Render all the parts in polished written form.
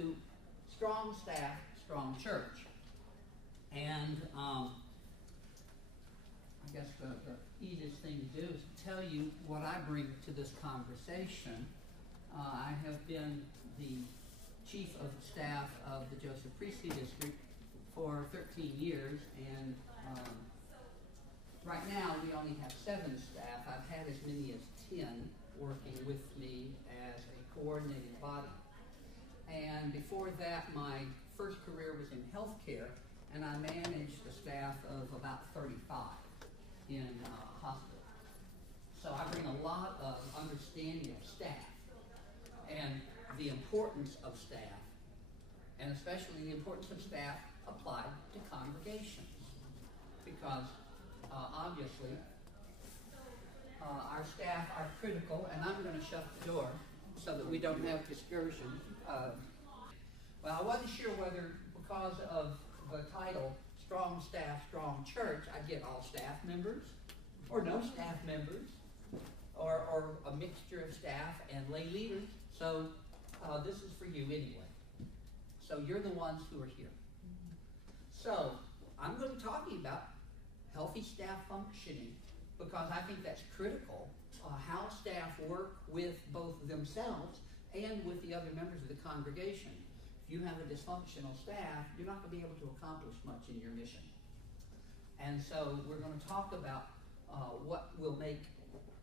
to strong staff, strong church. And I guess the easiest thing to do is to tell you what I bring to this conversation. I have been the chief of staff of the Joseph Priestley District for 13 years, and right now we only have 7 staff. I've had as many as 10 working with me as a coordinating body. And before that, my first career was in healthcare, and I managed a staff of about 35 in hospital. So I bring a lot of understanding of staff and the importance of staff, and especially the importance of staff applied to congregations, because obviously our staff are critical, and I'm going to shut the door so that we don't have discursion. Well, I wasn't sure whether, because of the title, Strong Staff, Strong Church, I'd get all staff members, or no staff members, or a mixture of staff and lay leaders. So this is for you anyway. So you're the ones who are here. So I'm going to talk to you about healthy staff functioning, because I think that's critical, how staff work with both themselves and with the other members of the congregation. If you have a dysfunctional staff, you're not going to be able to accomplish much in your mission. And so we're going to talk about what will make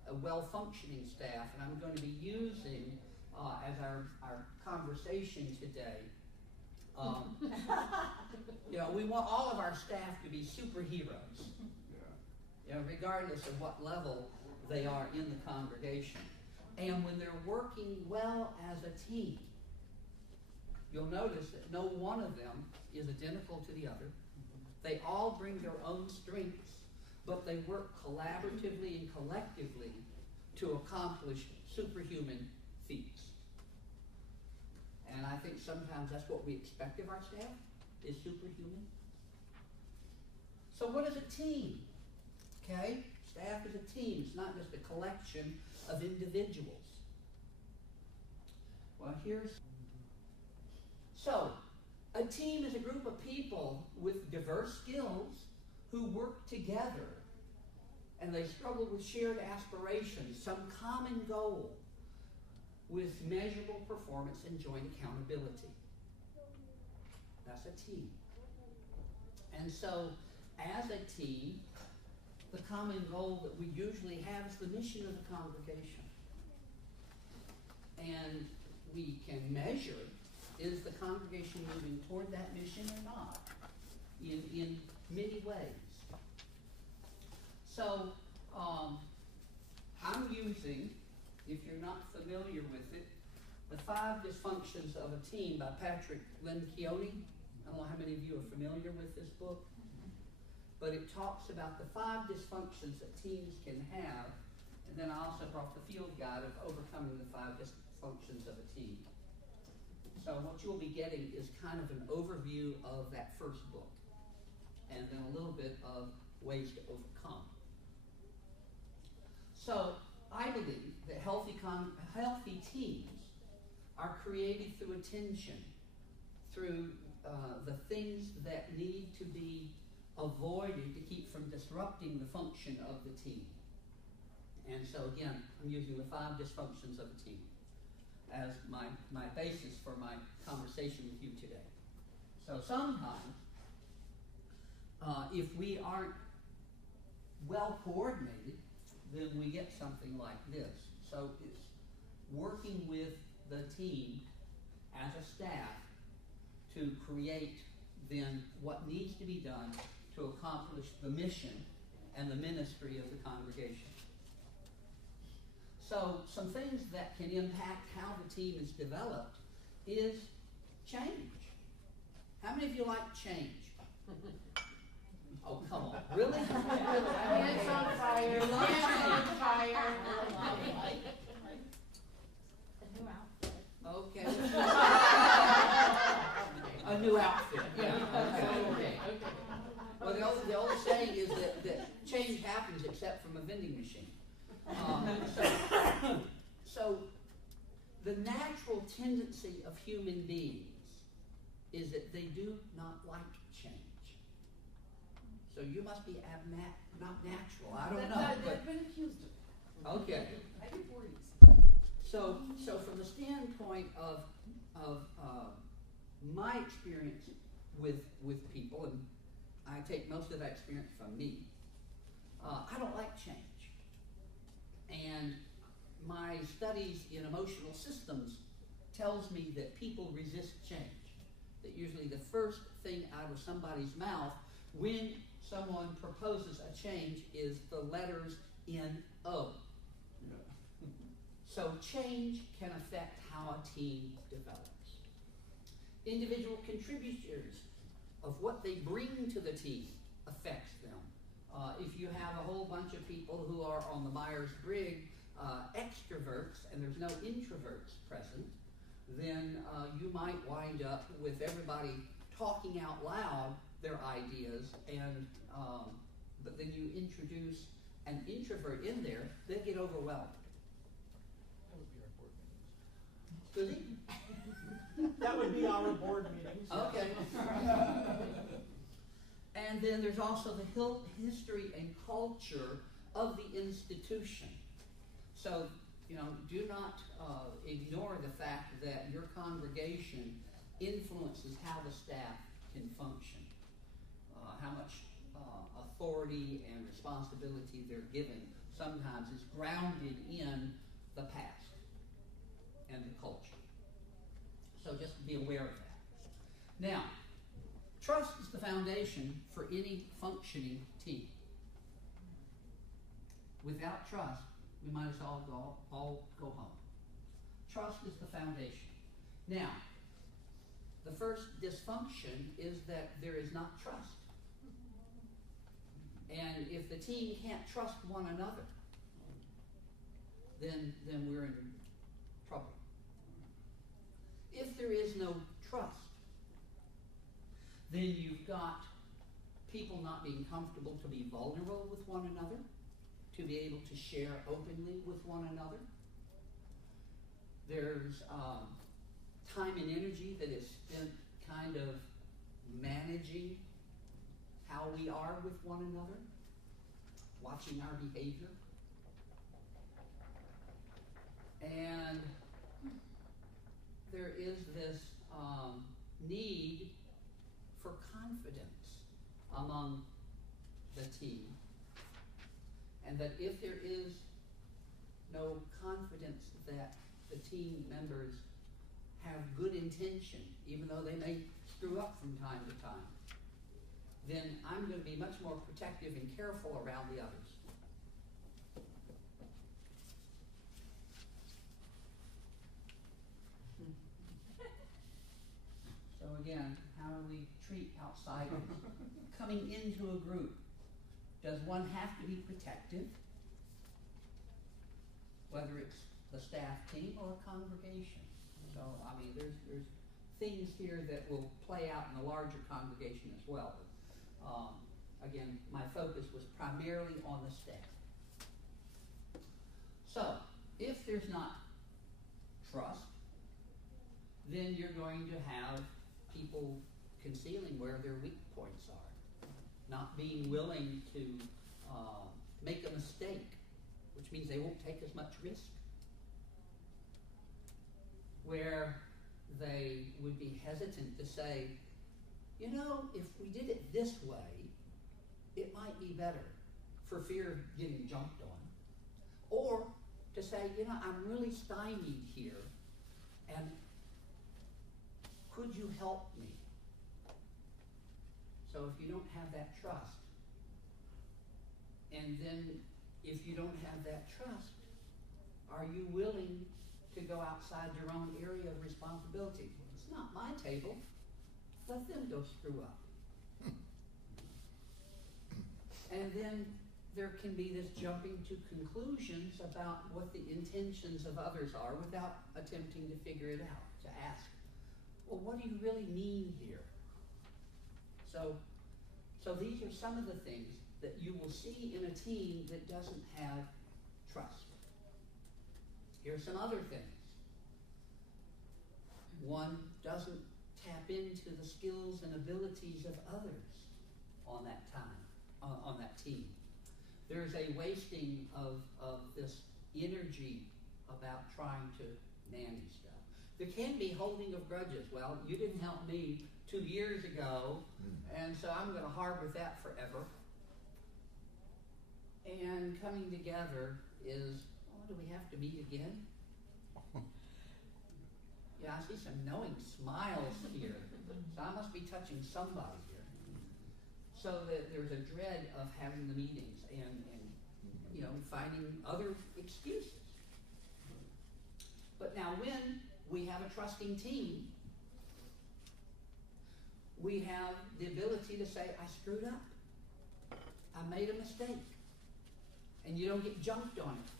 a well-functioning staff, and I'm going to be using as our conversation today. You know, we want all of our staff to be superheroes, you know, regardless of what level they are in the congregation. And when they're working well as a team, you'll notice that no one of them is identical to the other. They all bring their own strengths, but they work collaboratively and collectively to accomplish superhuman feats. And I think sometimes that's what we expect of our staff, is superhuman. So what is a team? Okay? Staff is a team. It's not just a collection of individuals. Well, so a team is a group of people with diverse skills who work together, and they struggle with shared aspirations, some common goal, with measurable performance and joint accountability. That's a team. And so, as a team, the common goal that we usually have is the mission of the congregation. And we can measure, is the congregation moving toward that mission or not, in many ways. So, I'm using, if you're not familiar with it, The 5 Dysfunctions of a Team by Patrick Lencioni. I don't know how many of you are familiar with this book, but it talks about the 5 dysfunctions that teams can have, and then I also brought the field guide of overcoming the 5 dysfunctions of a team. So what you'll be getting is kind of an overview of that first book, and then a little bit of ways to overcome. So I believe that healthy teams are created through attention, through the things that need to be avoided to keep from disrupting the function of the team. And so again, I'm using the 5 dysfunctions of a team as my basis for my conversation with you today. So sometimes, if we aren't well coordinated, then we get something like this. So it's working with the team as a staff to create then what needs to be done to accomplish the mission and the ministry of the congregation. So some things that can impact how the team is developed is change. How many of you like change? Oh, come on. Really? Hands on fire. Hands on fire. A new outfit. Okay. A new outfit. Yeah. Okay. Well, the old saying is that change happens except from a vending machine. So the natural tendency of human beings is that they do not like change. So you must be not natural. I don't know. I've been accused of it. Okay. I get worries. So from the standpoint of my experience with people, and I take most of that experience from me, I don't like change. And my studies in emotional systems tells me that people resist change. That usually the first thing out of somebody's mouth when someone proposes a change is the letters N-O. So change can affect how a team develops. Individual contributors of what they bring to the team affects them. If you have a whole bunch of people who are on the Myers-Briggs extroverts and there's no introverts present, then you might wind up with everybody talking out loud their ideas, and but then you introduce an introvert in there, they get overwhelmed. That would be our board meetings. Does he? That would be our board meetings. Okay. And then there's also the history and culture of the institution. So, do not ignore the fact that your congregation influences how the staff can function, how much authority and responsibility they're given sometimes is grounded in the past and the culture. So just be aware of that. Now, trust is the foundation for any functioning team. Without trust, we might as well all go home. Trust is the foundation. Now, the first dysfunction is that there is not trust. And if the team can't trust one another, then we're in trouble. If there is no trust, then you've got people not being comfortable to be vulnerable with one another, to be able to share openly with one another. There's time and energy that is spent kind of managing how we are with one another, watching our behavior. And there is this need for confidence among the team. And that if there is no confidence that the team members have good intention, even though they may screw up from time to time, then I'm going to be much more protective and careful around the others. So again, how do we treat outsiders coming into a group? Does one have to be protective? Whether it's the staff team or a congregation. So, I mean, there's things here that will play out in the larger congregation as well. Again, my focus was primarily on the staff. So, if there's not trust, then you're going to have people concealing where their weak points are, not being willing to make a mistake, which means they won't take as much risk, where they would be hesitant to say, if we did it this way, it might be better, for fear of getting jumped on. Or to say, I'm really stymied here, and could you help me? So if you don't have that trust, and then if you don't have that trust, are you willing to go outside your own area of responsibility? It's not my table. Let them go screw up. And then there can be this jumping to conclusions about what the intentions of others are without attempting to figure it out, to ask, well, what do you really mean here? So these are some of the things that you will see in a team that doesn't have trust. Here's some other things. One doesn't tap into the skills and abilities of others on that time, on that team. There's a wasting of this energy about trying to nanny stuff. There can be holding of grudges. Well, you didn't help me 2 years ago, and so I'm going to harbor that forever. And coming together is, oh, do we have to meet again? Yeah, I see some knowing smiles here. So I must be touching somebody here. So that there's a dread of having the meetings and finding other excuses. But now when we have a trusting team, we have the ability to say, I screwed up. I made a mistake. And you don't get jumped on it.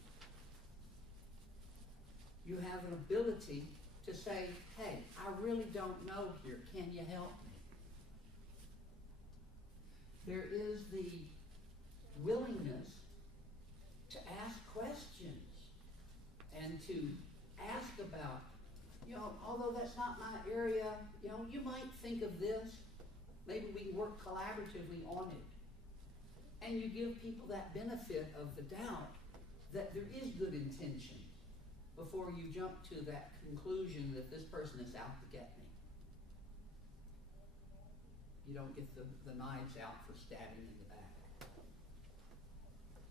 You have an ability to say, hey, I really don't know here. Can you help me? There is the willingness to ask questions and to ask about, although that's not my area, you might think of this. Maybe we can work collaboratively on it. And you give people that benefit of the doubt that there is good intention before you jump to that conclusion that this person is out to get me. You don't get the knives out for stabbing in the back.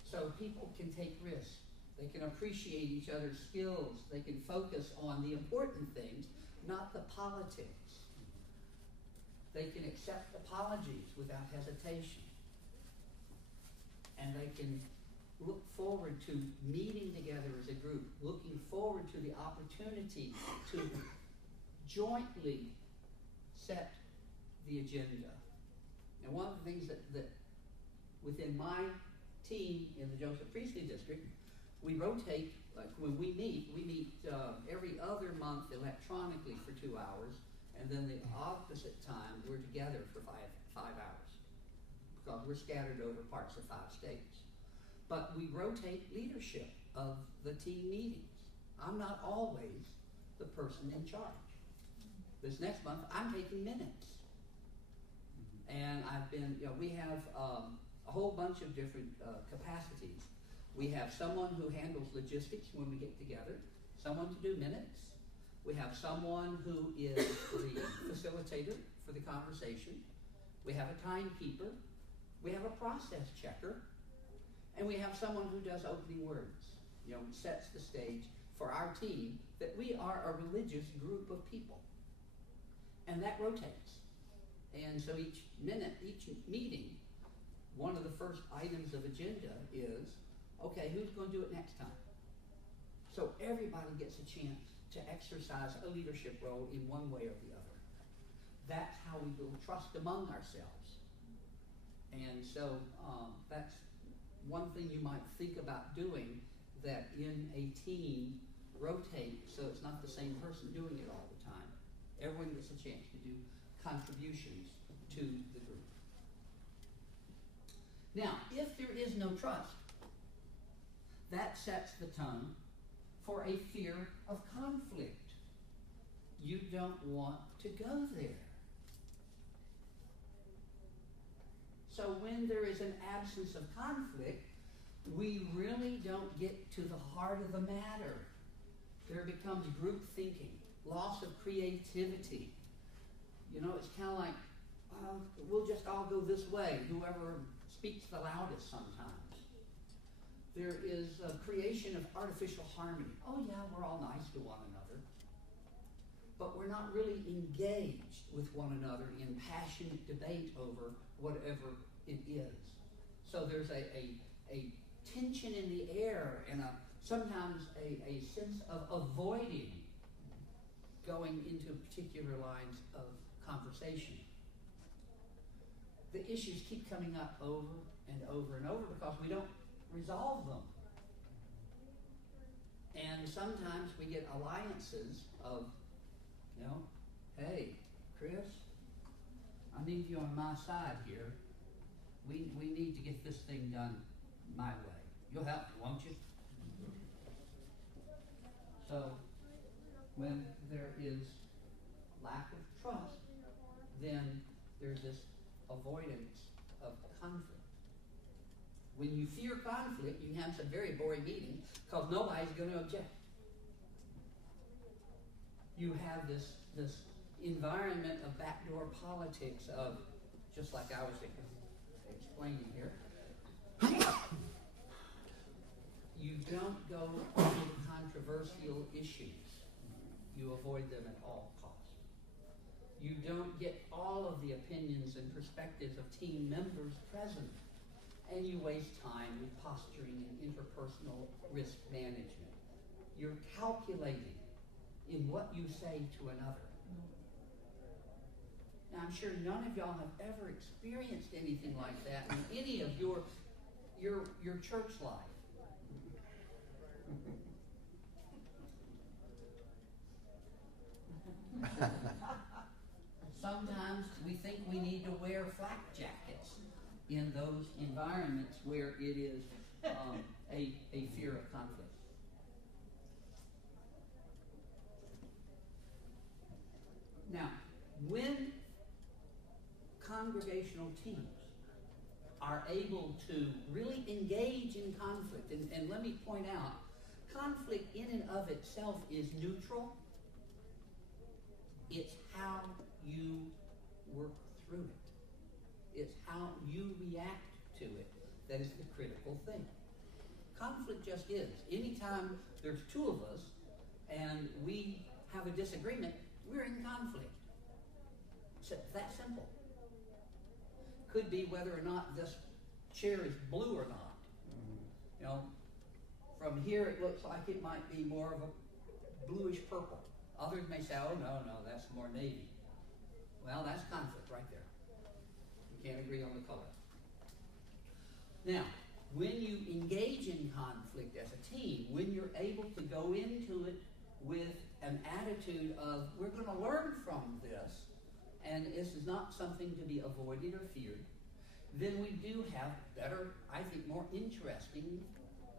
So people can take risks. They can appreciate each other's skills. They can focus on the important things, not the politics. They can accept apologies without hesitation. And they can look forward to meeting together as a group, looking forward to the opportunity to jointly set the agenda. And one of the things that within my team in the Joseph Priestley District, we rotate, like when we meet every other month electronically for 2 hours, and then the opposite time we're together for five hours, because we're scattered over parts of 5 states. But we rotate leadership of the team meetings. I'm not always the person in charge. This next month, I'm taking minutes. And I've been, we have a whole bunch of different capacities. We have someone who handles logistics when we get together, someone to do minutes. We have someone who is the facilitator for the conversation. We have a timekeeper. We have a process checker. And we have someone who does opening words, sets the stage for our team that we are a religious group of people. And that rotates. And so each meeting, one of the first items of agenda is, okay, who's going to do it next time? So everybody gets a chance to exercise a leadership role in one way or the other. That's how we build trust among ourselves. And so that's one thing you might think about doing, that in a team rotate so it's not the same person doing it all the time. Everyone gets a chance to do contributions to the group. Now, if there is no trust, that sets the tone for a fear of conflict. You don't want to go there. So when there is an absence of conflict, we really don't get to the heart of the matter. There becomes group thinking, loss of creativity. It's kind of like, we'll just all go this way, whoever speaks the loudest sometimes. There is a creation of artificial harmony. Oh yeah, we're all nice to one another. But we're not really engaged with one another in passionate debate over whatever it is. So there's a tension in the air and sometimes a sense of avoiding going into particular lines of conversation. The issues keep coming up over and over and over because we don't resolve them. And sometimes we get alliances of, hey, Chris, I need you on my side here. We need to get this thing done my way. You'll help me, won't you? So when there is lack of trust, then there's this avoidance of conflict. When you fear conflict, you can have some very boring meetings because nobody's going to object. You have this environment of backdoor politics of, just like I was explaining here, you don't go into controversial issues. You avoid them at all costs. You don't get all of the opinions and perspectives of team members present, and you waste time with posturing and interpersonal risk management. You're calculating in what you say to another. Now, I'm sure none of y'all have ever experienced anything like that in any of your church life. Sometimes we think we need to wear flak jackets in those environments where it is a fear of conflict. Now, when congregational teams are able to really engage in conflict, and let me point out, conflict in and of itself is neutral. It's how you work through it. It's how you react to it that is the critical thing. Conflict just is. Anytime there's two of us and we have a disagreement, we're in conflict. It's that simple. Could be whether or not this chair is blue or not. You know, from here it looks like it might be more of a bluish purple. Others may say, oh, no, that's more navy. Well, that's conflict right there. We can't agree on the color. Now, when you engage in conflict as a team, when you're able to go into it with an attitude of, we're going to learn from this, and this is not something to be avoided or feared, then we do have better, I think, more interesting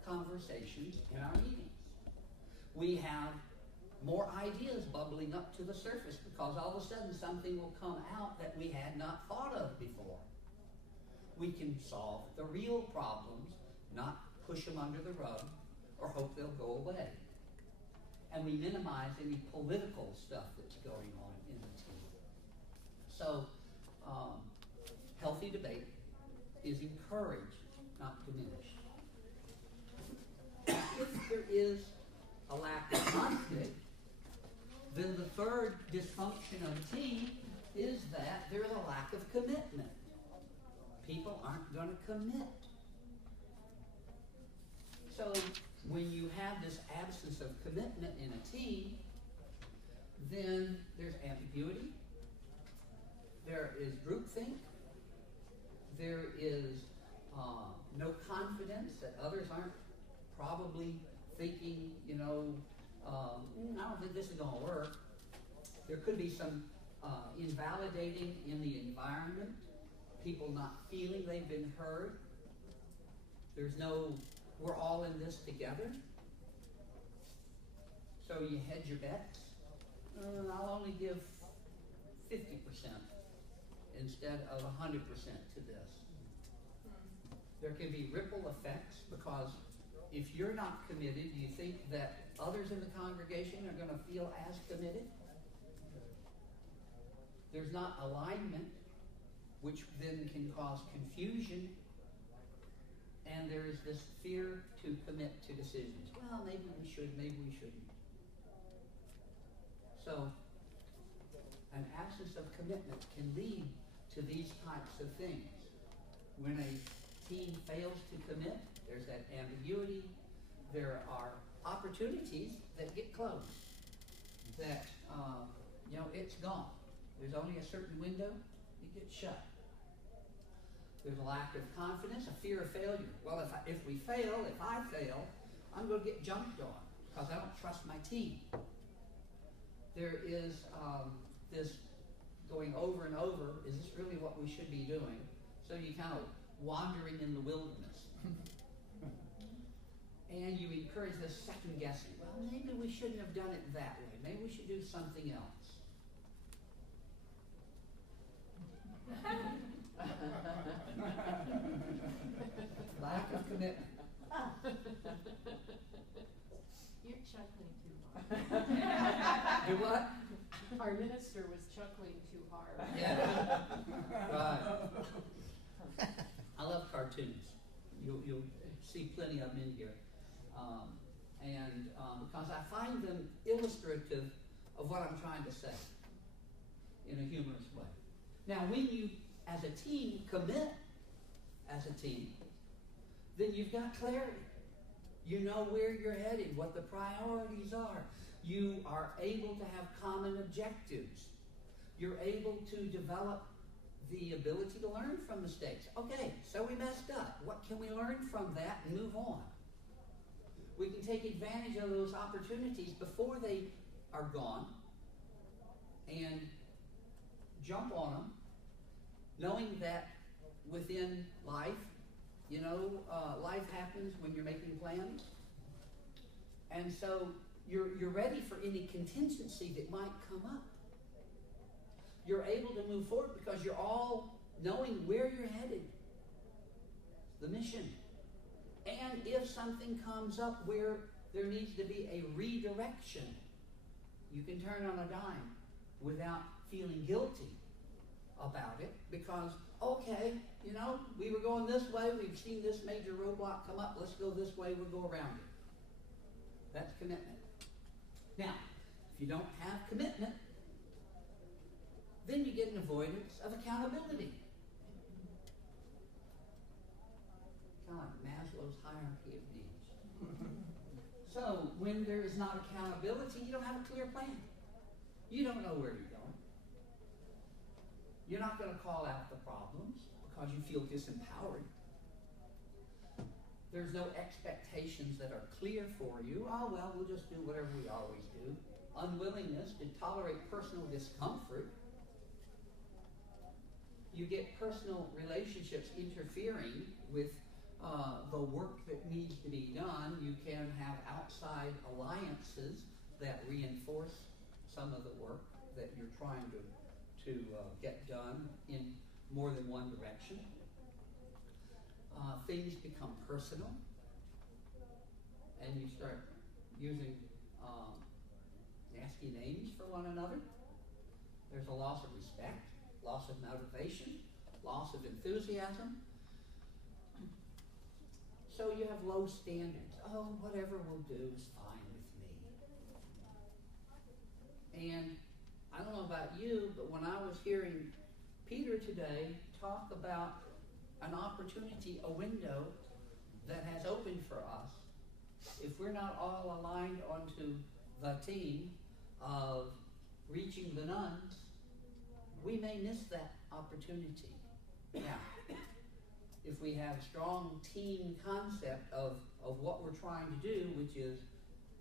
conversations in our meetings. We have more ideas bubbling up to the surface because all of a sudden something will come out that we had not thought of before. We can solve the real problems, not push them under the rug or hope they'll go away. And we minimize any political stuff that's going on in the team. So, healthy debate is encouraged, not diminished. If there is a lack of conflict, then the third dysfunction of a team is that there's a lack of commitment. People aren't going to commit. So when you have this absence of commitment in a team, then there's ambiguity, there is groupthink, there is no confidence that others aren't probably thinking, I don't think this is going to work. There could be some invalidating in the environment, people not feeling they've been heard. There's no, we're all in this together. So you hedge your bets. I'll only give 50% instead of 100% to this. There can be ripple effects because if you're not committed, do you think that others in the congregation are going to feel as committed? There's not alignment, which then can cause confusion, and there is this fear to commit to decisions. Well, maybe we should, maybe we shouldn't. So, an absence of commitment can lead to these types of things. When a team fails to commit, there's that ambiguity. There are opportunities that get closed. That, it's gone. There's only a certain window, it gets shut. There's a lack of confidence, a fear of failure. Well, if I fail, I'm going to get jumped on because I don't trust my team. There is this going over and over, is this really what we should be doing? So you kind of wandering in the wilderness. And you encourage this second guessing. Well, maybe we shouldn't have done it that way. Maybe we should do something else. hard. Yeah. Right. I love cartoons. You'll see plenty of them in here. Because I find them illustrative of what I'm trying to say in a humorous way. Now, when you, as a team, commit as a team, then you've got clarity. You know where you're headed, what the priorities are. You are able to have common objectives. You're able to develop the ability to learn from mistakes. Okay, so we messed up. What can we learn from that and move on? We can take advantage of those opportunities before they are gone and jump on them, knowing that within life, life happens when you're making plans. And so you're ready for any contingency that might come up. You're able to move forward because you're all knowing where you're headed, the mission. And if something comes up where there needs to be a redirection, you can turn on a dime without feeling guilty about it because, okay, we were going this way, we've seen this major roadblock come up, let's go this way, we'll go around it. That's commitment. Now, if you don't have commitment, then you get an avoidance of accountability. Kind of like Maslow's hierarchy of needs. So, when there is not accountability, you don't have a clear plan. You don't know where you're going. You're not going to call out the problems because you feel disempowered. There's no expectations that are clear for you. Oh, well, we'll just do whatever we always do. Unwillingness to tolerate personal discomfort. You get personal relationships interfering with the work that needs to be done. You can have outside alliances that reinforce some of the work that you're trying to get done in more than one direction. Things become personal, and you start using nasty names for one another. There's a loss of respect, loss of motivation, loss of enthusiasm. So you have low standards. Oh, whatever we'll do is fine with me. And I don't know about you, but when I was hearing Peter today talk about an opportunity, a window that has opened for us, if we're not all aligned onto the team of reaching the nuns, we may miss that opportunity. Now, if we have a strong team concept of what we're trying to do, which is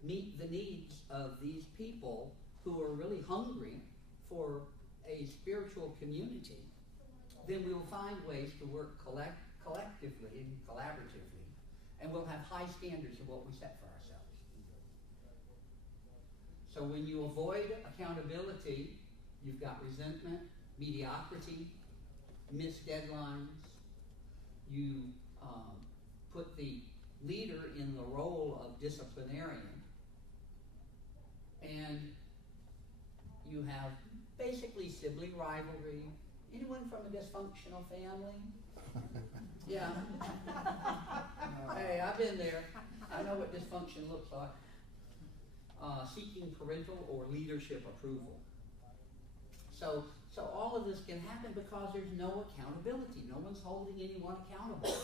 meet the needs of these people who are really hungry for a spiritual community, then we will find ways to work collectively and collaboratively, and we'll have high standards of what we set for ourselves. So when you avoid accountability, you've got resentment, mediocrity, missed deadlines. You put the leader in the role of disciplinarian, and you have basically sibling rivalry. Anyone from a dysfunctional family? Yeah. Hey, I've been there. I know what dysfunction looks like. Seeking parental or leadership approval. So all of this can happen because there's no accountability. No one's holding anyone accountable.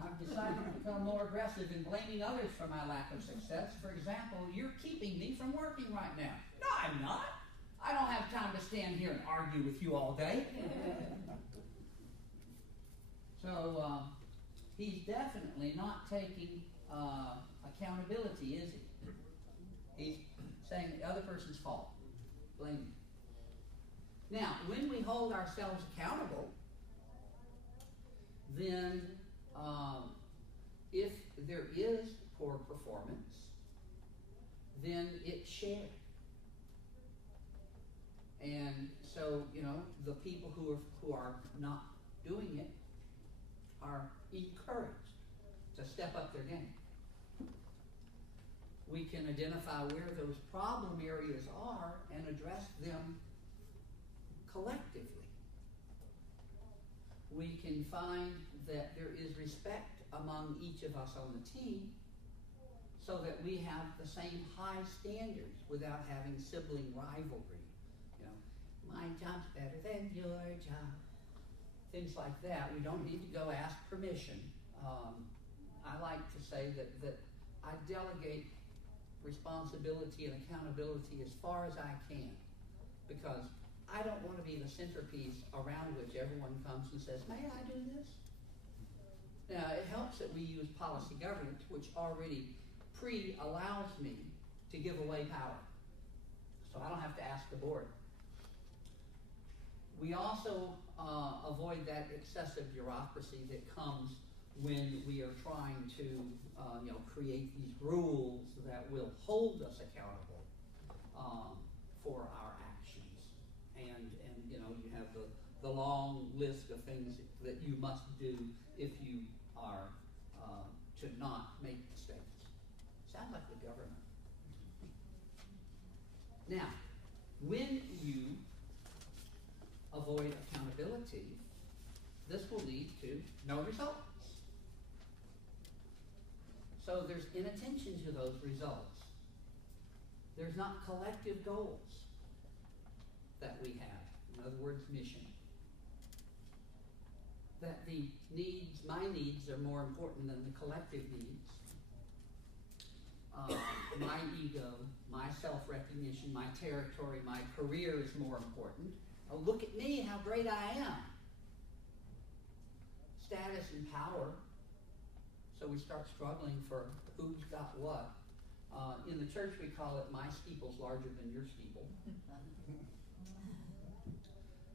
I've decided to become more aggressive in blaming others for my lack of success. For example, you're keeping me from working right now. No, I'm not. I don't have time to stand here and argue with you all day. So he's definitely not taking accountability, is he? He's saying the other person's fault. Blaming. Now, when we hold ourselves accountable, then if there is poor performance, then it's shared. And so, the people who are not doing it are encouraged to step up their game. We can identify where those problem areas are and address them collectively. We can find that there is respect among each of us on the team so that we have the same high standards without having sibling rivalry. You know, my job's better than your job. Things like that. We don't need to go ask permission. I like to say that I delegate responsibility and accountability as far as I can, because I don't want to be the centerpiece around which everyone comes and says, may I do this? Now, it helps that we use policy governance, which already allows me to give away power. So I don't have to ask the board. We also avoid that excessive bureaucracy that comes when we are trying to create these rules that will hold us accountable for our actions. And you have the long list of things that you must do if you are to not make mistakes. Sounds like the government. Now, when you avoid accountability, this will lead to no results. So there's inattention to those results. There's not collective goals that we have. In other words, mission. That the needs, my needs, are more important than the collective needs. My ego, my self-recognition, my territory, my career is more important. Oh, look at me, how great I am. Status and power. So we start struggling for who's got what. In the church we call it, my steeple's larger than your steeple.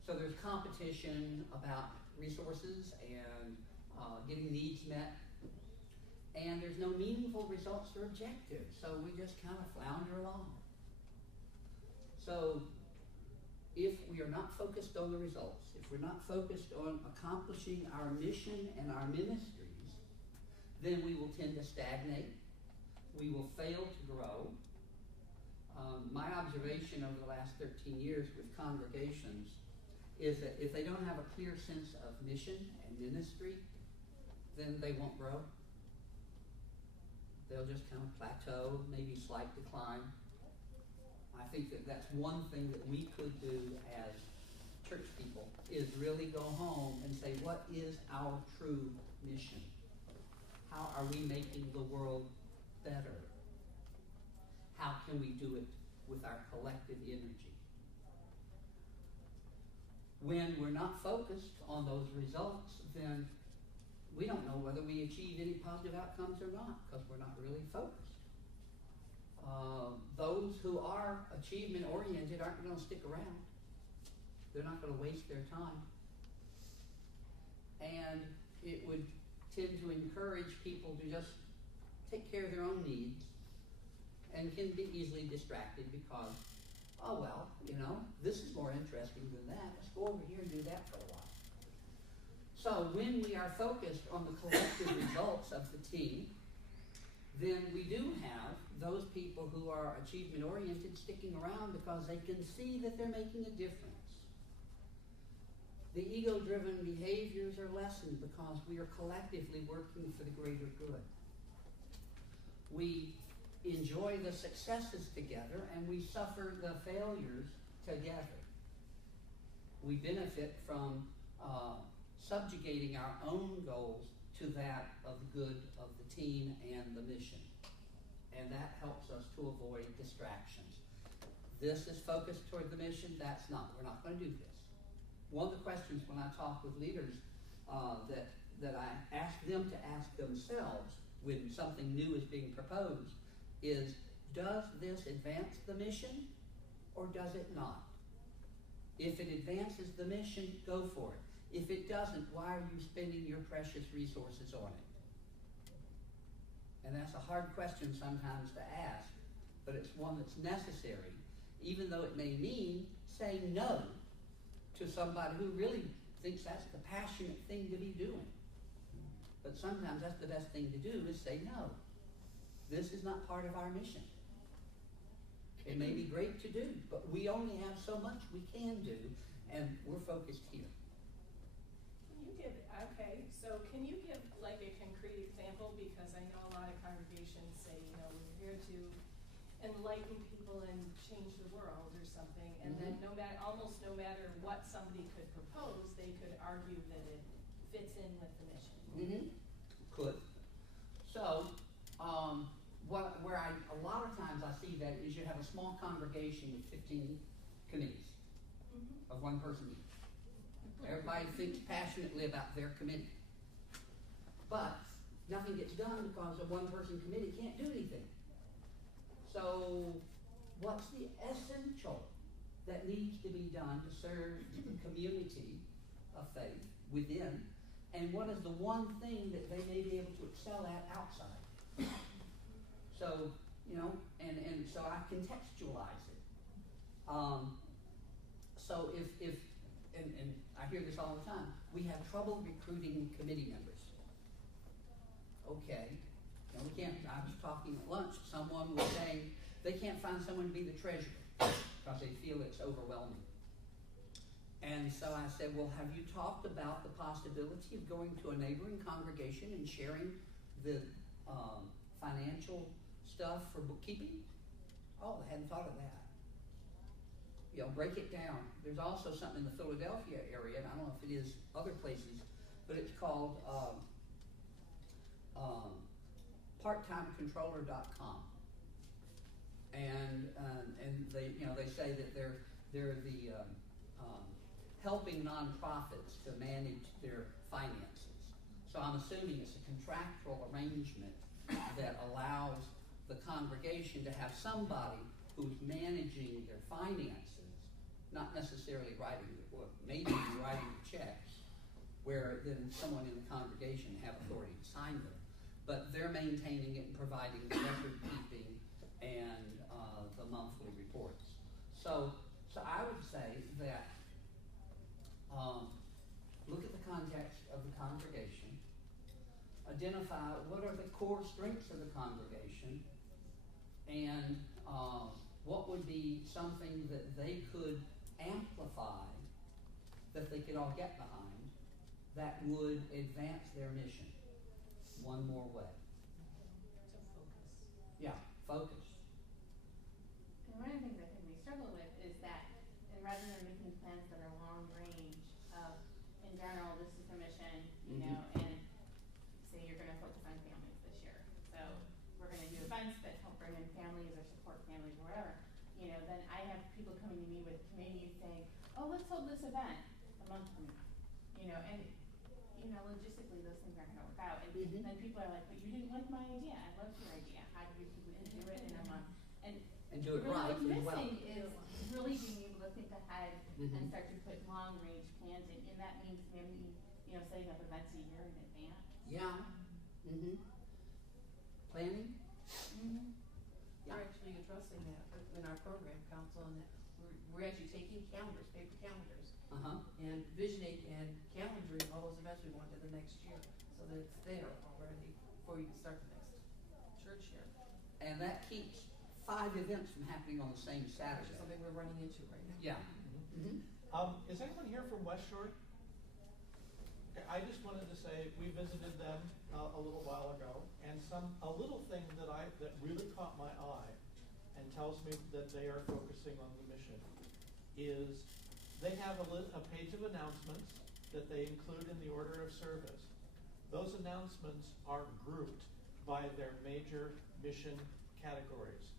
So there's competition about resources and getting needs met. And there's no meaningful results or objectives. So we just kind of flounder along. So if we are not focused on the results, if we're not focused on accomplishing our mission and our ministries, then we will tend to stagnate. We will fail to grow. My observation over the last 13 years with congregations is that if they don't have a clear sense of mission and ministry, then they won't grow. They'll just kind of plateau, maybe slight decline. I think that that's one thing that we could do as church people, is really go home and say, what is our true mission? How are we making the world better? How can we do it with our collective energy? When we're not focused on those results, then we don't know whether we achieve any positive outcomes or not, because we're not really focused. Those who are achievement-oriented aren't going to stick around. They're not going to waste their time. And it would tend to encourage people to just take care of their own needs and can be easily distracted because, oh well, this is more interesting than that. Let's go over here and do that for a while. So when we are focused on the collective results of the team, then we do have those people who are achievement-oriented sticking around because they can see that they're making a difference. The ego-driven behaviors are lessened because we are collectively working for the greater good. We enjoy the successes together and we suffer the failures together. We benefit from subjugating our own goals to that of the good of the team and the mission. And that helps us to avoid distractions. This is focused toward the mission, that's not. We're not going to do this. One of the questions when I talk with leaders that I ask them to ask themselves when something new is being proposed is, does this advance the mission or does it not? If it advances the mission, go for it. If it doesn't, why are you spending your precious resources on it? And that's a hard question sometimes to ask, but it's one that's necessary, even though it may mean saying no to somebody who really thinks that's the passionate thing to be doing. But sometimes that's the best thing to do, is say no. this is not part of our mission. It may be great to do, but we only have so much we can do, and we're focused here. Can you give like a concrete example? Because I know a lot of congregations say, you know, we're here to enlighten people and change the world or something, and then almost no matter what somebody could propose, they could argue that it fits in with the mission. Could. So, where a lot of times I see that is you have a small congregation with 15 committees of one person each. Everybody thinks passionately about their committee. But nothing gets done because a one-person committee can't do anything. So what's the essential that needs to be done to serve the community of faith within? And what is the one thing that they may be able to excel at outside? So, you know, and so I contextualize it. So if I hear this all the time, we have trouble recruiting committee members. Okay, you know, we can't, I was talking at lunch, someone was saying they can't find someone to be the treasurer because they feel it's overwhelming. And so I said, well, have you talked about the possibility of going to a neighboring congregation and sharing the financial stuff for bookkeeping? Oh, I hadn't thought of that. You know, break it down. There's also something in the Philadelphia area, and I don't know if it is other places, but it's called parttimecontroller.com. And they, you know, they say that they're the helping nonprofits to manage their finances. So I'm assuming it's a contractual arrangement that allows the congregation to have somebody who's managing their finances, not necessarily writing, or maybe writing the checks, where then someone in the congregation have authority to sign them. But they're maintaining it and providing the record keeping and the monthly reports. So I would say that look at the context of the congregation, identify what are the core strengths of the congregation, and what would be something that they could amplify, that they could all get behind, that would advance their mission one more way. So focus. Yeah, focus. And one of the things I think we struggle with is that, and rather than making plans that are long range of, in general, this is the mission, you know, and say you're going to focus on families this year. So we're going to do events that help bring in families or support families or whatever. You know, then I have people coming to me with committees saying, oh, let's hold this event a month from now. You know, and you know, logistically those things aren't going to work out. And then people are like, but you didn't like my idea. I loved your idea. How do you do it in a month? And do it really right what's as well. missing is really being able to think ahead and start to put long range plans in. And that means maybe, you know, setting up events a year in advance. Yeah. Planning? We're actually addressing that in our program council, and that we're actually taking calendars, paper calendars, and visioning and calendaring all those events we want to the next year, so that it's there already before you can start the next church year. And that keeps 5 events from happening on the same Which Saturday. is something we're running into right now. Yeah. Is anyone here from West Shore? Okay, I just wanted to say we visited them a little while ago, and a little thing that really caught my eye and tells me that they are focusing on the mission is they have a page of announcements that they include in the order of service. Those announcements are grouped by their major mission categories.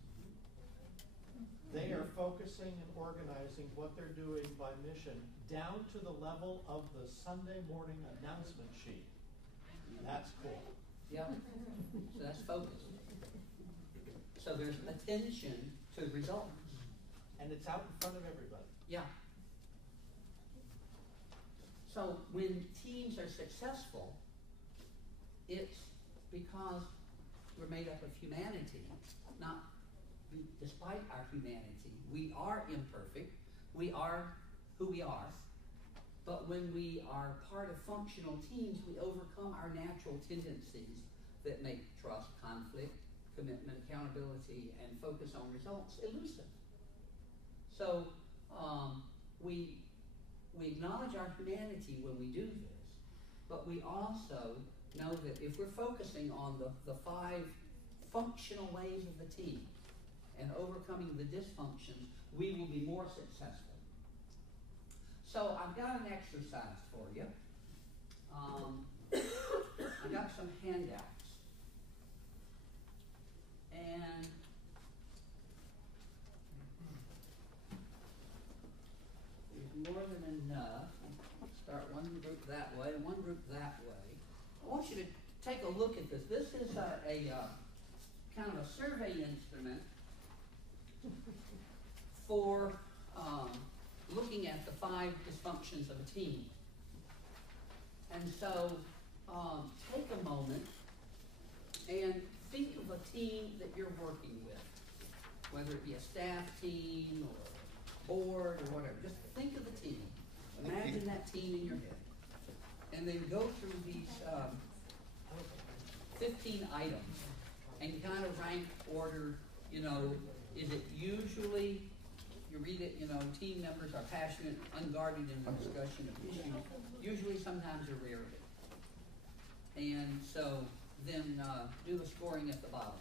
They are focusing and organizing what they're doing by mission down to the level of the Sunday morning announcement sheet. That's cool. Yeah. So that's focus. So there's attention to results. And it's out in front of everybody. Yeah. So when teams are successful, it's because we're made up of humanity, not despite our humanity. We are imperfect. We are who we are. But when we are part of functional teams, we overcome our natural tendencies that make trust, conflict, commitment, accountability, and focus on results elusive. So we acknowledge our humanity when we do this, but we also know that if we're focusing on the 5 functional ways of the team and overcoming the dysfunctions, we will be more successful. So I've got an exercise for you. I've got some handouts. And there's more than enough. Start one group that way and one group that way. I want you to take a look at this. This is a kind of a survey instrument for looking at the 5 dysfunctions of a team. And so take a moment and think of a team that you're working with, whether it be a staff team or board or whatever. Just think of the team. Imagine that team in your head. And then go through these 15 items and kind of rank order, you know, is it usually, you read it, you know, team members are passionate, unguarded in the discussion of issues, usually, sometimes, or rarely. And so then do the scoring at the bottom.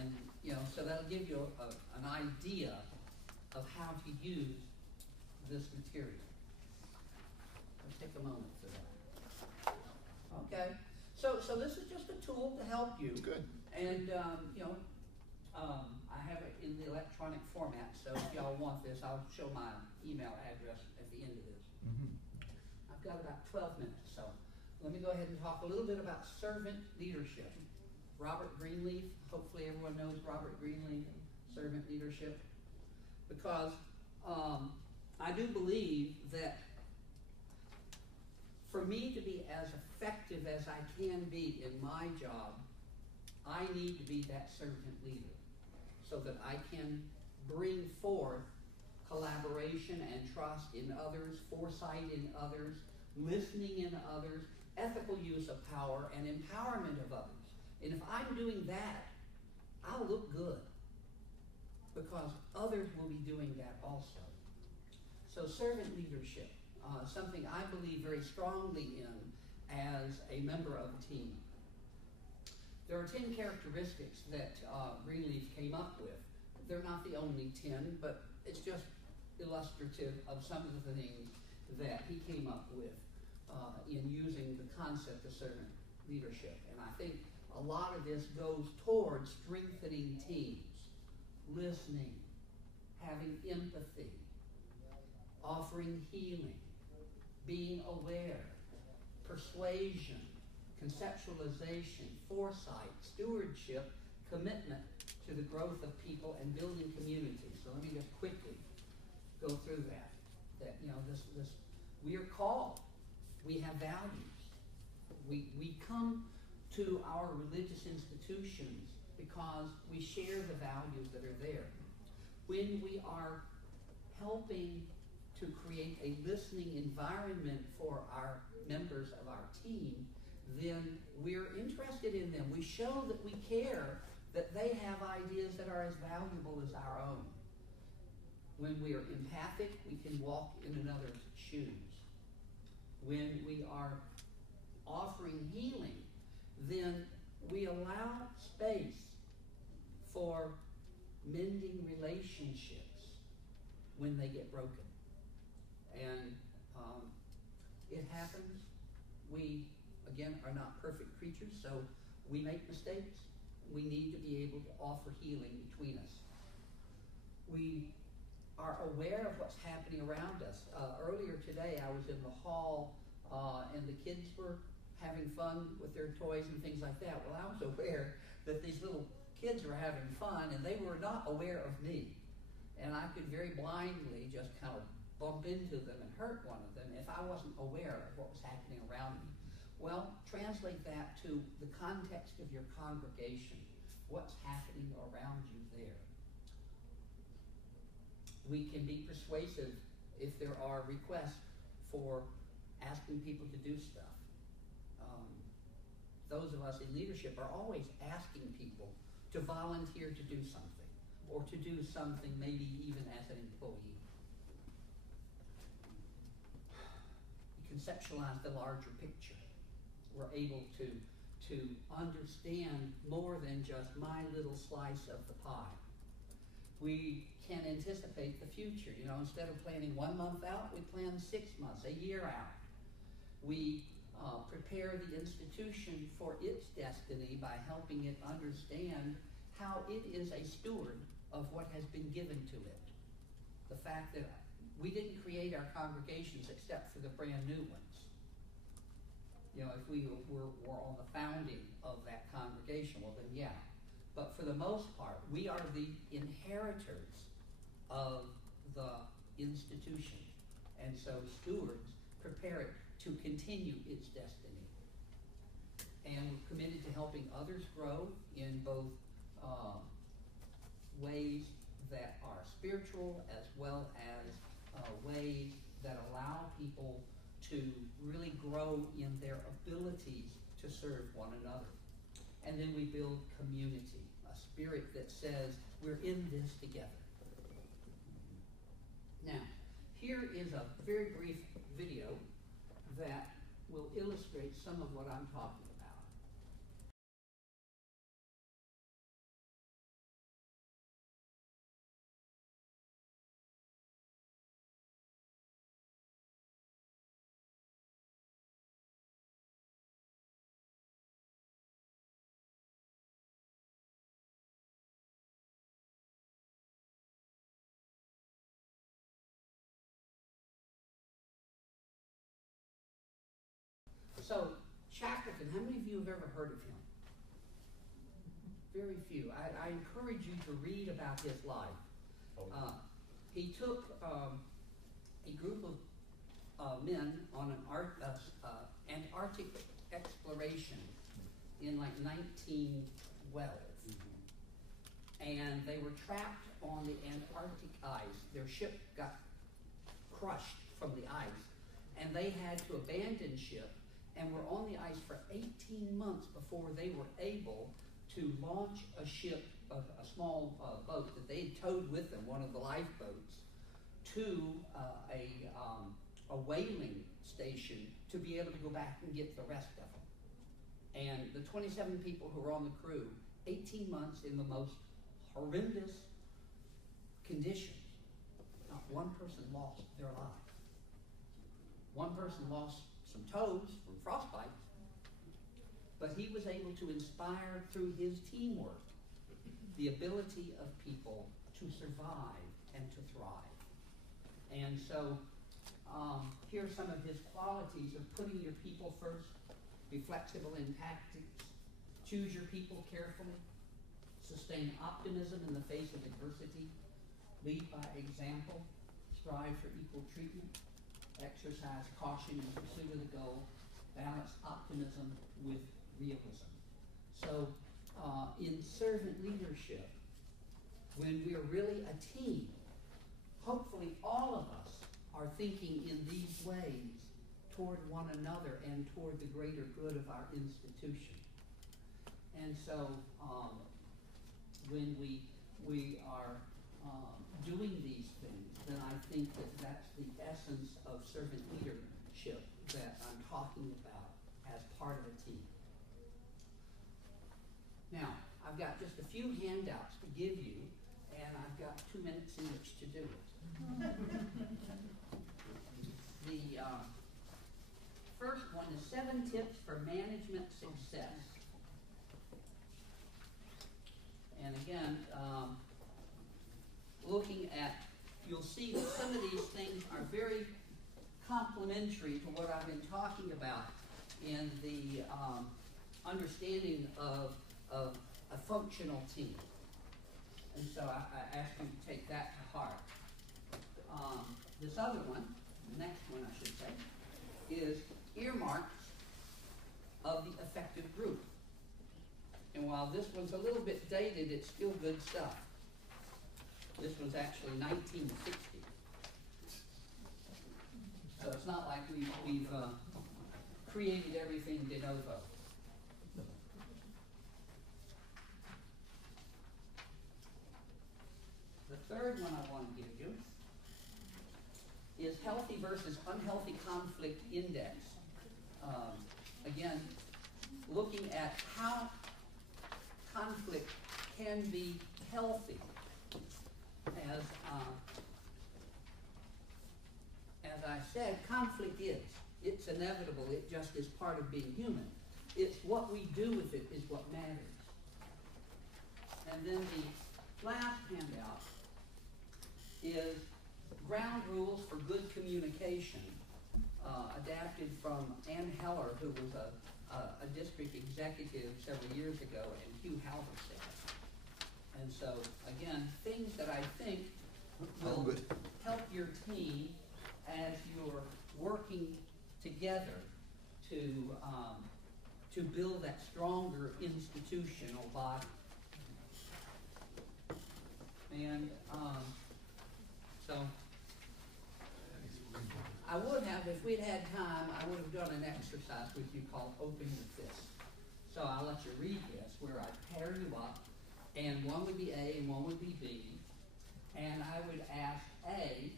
And, you know, so that'll give you an idea of how to use this material. Let's take a moment for that. Okay? So this is just a tool to help you. Good. And, you know, I have it in the electronic format, so if y'all want this, I'll show my email address at the end of this. I've got about 12 minutes, so let me go ahead and talk a little bit about servant leadership. Robert Greenleaf, hopefully everyone knows Robert Greenleaf, servant leadership, because I do believe that for me to be as effective as I can be in my job, I need to be that servant leader so that I can bring forth collaboration and trust in others, foresight in others, listening in others, ethical use of power, and empowerment of others. And if I'm doing that, I'll look good because others will be doing that also. So servant leadership, something I believe very strongly in as a member of a team. There are 10 characteristics that Greenleaf came up with. They're not the only 10, but it's just illustrative of some of the things that he came up with in using the concept of servant leadership. And I think a lot of this goes towards strengthening teams, listening, having empathy, offering healing, being aware, persuasion, conceptualization, foresight, stewardship, commitment to the growth of people and building communities. So let me just quickly go through that. That, you know, this we are called. We have values. We come to our religious institutions because we share the values that are there. When we are helping to create a listening environment for our members of our team, then we're interested in them. We show that we care, that they have ideas that are as valuable as our own. When we are empathic, we can walk in another's shoes. When we are offering healing, then we allow space for mending relationships when they get broken. And it happens. We, again, are not perfect creatures, so we make mistakes. We need to be able to offer healing between us. We are aware of what's happening around us. Earlier today, I was in the hall, and the kids were having fun with their toys and things like that. Well, I was aware that these little kids were having fun, and they were not aware of me. And I could very blindly just kind of bump into them and hurt one of them if I wasn't aware of what was happening around me. Well, translate that to the context of your congregation. What's happening around you there? We can be persuasive if there are requests for asking people to do stuff. those of us in leadership are always asking people to volunteer to do something, or to do something maybe even as an employee. You conceptualize the larger picture. We're able to understand more than just my little slice of the pie. We can anticipate the future. You know, instead of planning 1 month out, we plan 6 months, a year out. We prepare the institution for its destiny by helping it understand how it is a steward of what has been given to it. The fact that we didn't create our congregations except for the brand new ones. You know, if we were on the founding of that congregation, well then yeah. But for the most part, we are the inheritors of the institution. And so stewards prepare it to continue its destiny. And we're committed to helping others grow in both ways that are spiritual as well as ways that allow people to really grow in their abilities to serve one another. And then we build community, a spirit that says we're in this together. Now, here is a very brief video that will illustrate some of what I'm talking about. So, Shackleton, how many of you have ever heard of him? Very few. I encourage you to read about his life. He took a group of men on an Antarctic exploration in like 1912. And they were trapped on the Antarctic ice. Their ship got crushed from the ice. And they had to abandon ship and were on the ice for 18 months before they were able to launch a ship, a small boat that they had towed with them, one of the lifeboats, to a whaling station to be able to go back and get the rest of them. And the 27 people who were on the crew, 18 months in the most horrendous conditions, not one person lost their lives. One person lost some toes from frostbite, but he was able to inspire through his teamwork the ability of people to survive and to thrive. And so here are some of his qualities of putting your people first, be flexible in tactics, choose your people carefully, sustain optimism in the face of adversity, lead by example, strive for equal treatment, exercise caution in pursuit of the goal, balance optimism with realism. So in servant leadership, when we are really a team, hopefully all of us are thinking in these ways toward one another and toward the greater good of our institution. And so when we are doing these things, then I think that that's the essence of servant leadership that I'm talking about as part of a team. Now, I've got just a few handouts to give you, and I've got 2 minutes in which to do it. The first one is 7 tips for management success. And again, looking at, you'll see that some of these things are very complementary to what I've been talking about in the understanding of a functional team. And so I ask you to take that to heart. This other one, the next one I should say, is earmarks of the effective group. And while this one's a little bit dated, it's still good stuff. This one's actually 1960. So it's not like we've created everything de novo. third one I want to give you is healthy versus unhealthy conflict index. Again, looking at how conflict can be healthy as I said, conflict it's inevitable, it just is part of being human. It's what we do with it is what matters. And then the last handout is ground rules for good communication, adapted from Ann Heller, who was a district executive several years ago, and Hugh Halverson. And so, again, things that I think will help your team as you're working together to build that stronger institutional body. And so I would have, if we'd had time, I would have done an exercise with you called Open Your Fist. So I'll let you read this, where I pair you up, and one would be A and one would be B, and I would ask A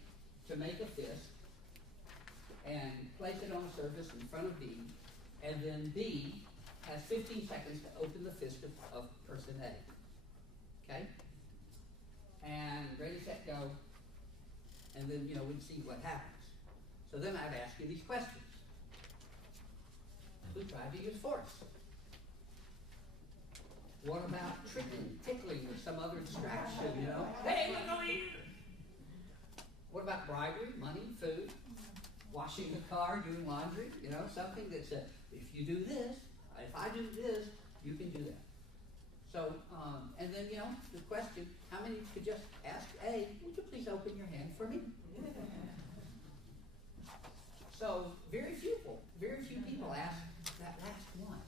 to make a fist and place it on a surface in front of B, and then B has 15 seconds to open the fist of person A. Okay? And ready, set, go, and then, we'd see what happens. So then I'd ask you these questions. Who tried to use force? What about tickling with some other distraction, Hey, look over here! What about bribery, money, food, washing the car, doing laundry, something that said, if you do this, if I do this, you can do that. So, and then, the question, how many could just ask A, would you please open your hand for me? So, very few people ask that last one.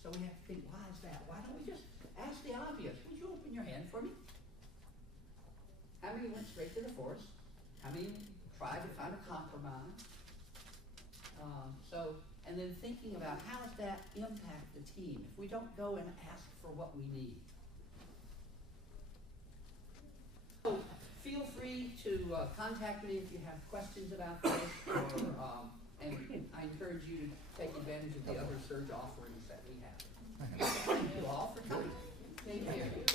So we have to think, why is that? Why don't we just ask the obvious? Would you open your hand for me? How many went straight to the force? How many tried to find a compromise? And then thinking about how does that impact the team if we don't go and ask for what we need. So feel free to contact me if you have questions about this, and I encourage you to take advantage of the other surge offerings that we have. Thank you all for coming. Thank you.